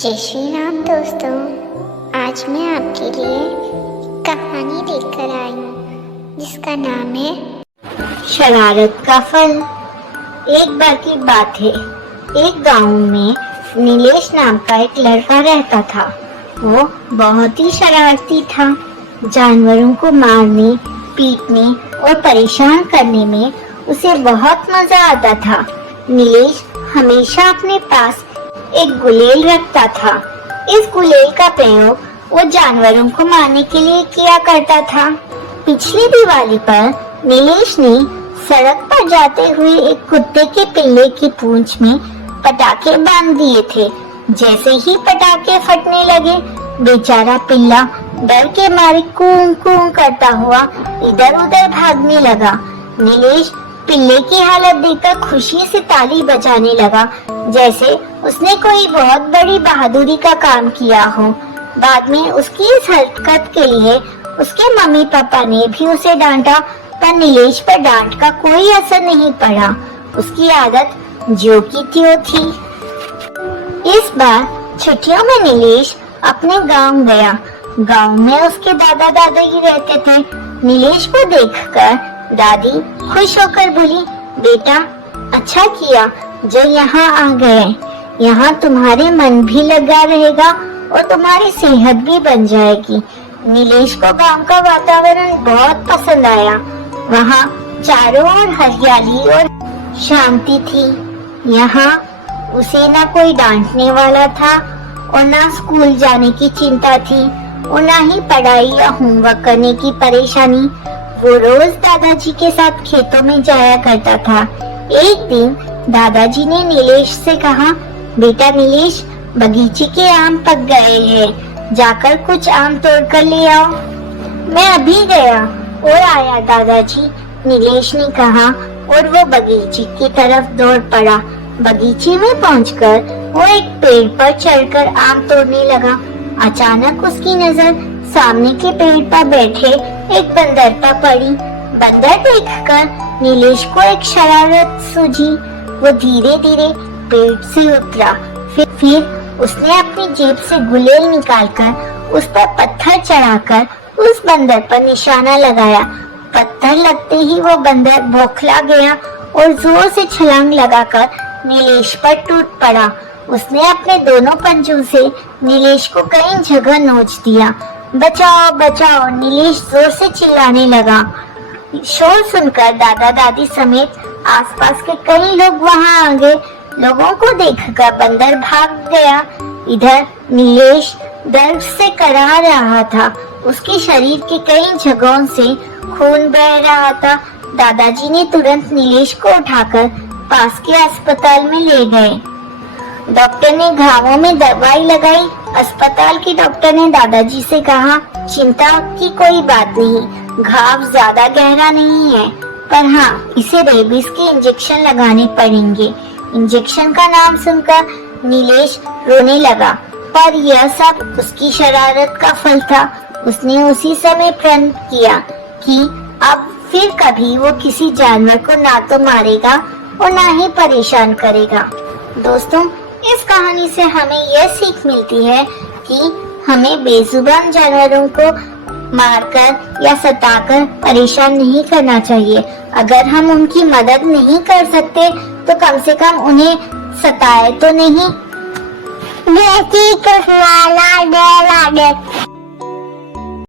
जय श्री राम दोस्तों। आज मैं आपके लिए कहानी लेकर आई हूँ जिसका नाम है शरारत का फल। एक बार की बात है, एक गांव में नीलेश नाम का एक लड़का रहता था। वो बहुत ही शरारती था। जानवरों को मारने, पीटने और परेशान करने में उसे बहुत मजा आता था। नीलेश हमेशा अपने पास एक गुलेल रखता था। इस गुलेल का प्रयोग वो जानवरों को मारने के लिए किया करता था। पिछली दिवाली पर नीलेश ने सड़क पर जाते हुए एक कुत्ते के पिल्ले की पूंछ में पटाखे बांध दिए थे। जैसे ही पटाखे फटने लगे, बेचारा पिल्ला डर के मारे कूं कूं करता हुआ इधर उधर भागने लगा। नीलेश पिल्ले की हालत देखकर खुशी से ताली बजाने लगा, जैसे उसने कोई बहुत बड़ी बहादुरी का काम किया हो। बाद में उसकी इस हरकत के लिए उसके मम्मी पापा ने भी उसे डांटा, पर नीलेश पर डांट का कोई असर नहीं पड़ा। उसकी आदत जो की त्यों थी। इस बार छुट्टियों में नीलेश अपने गांव गया। गांव में उसके दादा दादी रहते थे। नीलेश को देखकर दादी खुश होकर बोली, बेटा अच्छा किया जो यहाँ आ गए। यहाँ तुम्हारे मन भी लगा रहेगा और तुम्हारी सेहत भी बन जाएगी। नीलेश को गांव का वातावरण बहुत पसंद आया। वहाँ चारों ओर हरियाली और शांति थी। यहाँ उसे ना कोई डांटने वाला था और ना स्कूल जाने की चिंता थी और ना ही पढ़ाई या होमवर्क करने की परेशानी। वो रोज दादाजी के साथ खेतों में जाया करता था। एक दिन दादाजी ने नीलेश से कहा, बेटा नीलेश, बगीचे के आम पक गए हैं, जाकर कुछ आम तोड़ कर ले आओ। मैं अभी गया और आया दादाजी, नीलेश ने कहा और वो बगीचे की तरफ दौड़ पड़ा। बगीचे में पहुंचकर वो एक पेड़ पर चढ़कर आम तोड़ने लगा। अचानक उसकी नजर सामने के पेड़ पर बैठे एक बंदर पर पड़ी। बंदर देखकर नीलेश को एक शरारत सूझी। वो धीरे धीरे पेड़ से उतरा। फिर उसने अपनी जेब से गुलेल निकालकर उस पर पत्थर चढ़ाकर उस बंदर पर निशाना लगाया। पत्थर लगते ही वो बंदर बौखला गया और जोर से छलांग लगाकर नीलेश पर टूट पड़ा। उसने अपने दोनों पंजों से नीलेश को कई जगह नोच दिया। बचाओ बचाओ, नीलेश जोर से चिल्लाने लगा। शोर सुनकर दादा दादी समेत आसपास के कई लोग वहां आ गए। लोगों को देखकर बंदर भाग गया। इधर नीलेश दर्द से कराह रहा था। उसके शरीर के कई जगहों से खून बह रहा था। दादाजी ने तुरंत नीलेश को उठाकर पास के अस्पताल में ले गए। डॉक्टर ने घावों में दवाई लगाई। अस्पताल के डॉक्टर ने दादाजी से कहा, चिंता की कोई बात नहीं, घाव ज्यादा गहरा नहीं है, पर हाँ इसे रेबीज के इंजेक्शन लगाने पड़ेंगे। इंजेक्शन का नाम सुनकर नीलेश रोने लगा, पर यह सब उसकी शरारत का फल था। उसने उसी समय प्रण किया कि अब फिर कभी वो किसी जानवर को ना तो मारेगा और ना ही परेशान करेगा। दोस्तों, इस कहानी से हमें यह सीख मिलती है कि हमें बेजुबान जानवरों को मारकर या सताकर परेशान नहीं करना चाहिए। अगर हम उनकी मदद नहीं कर सकते तो कम से कम उन्हें सताए तो नहीं।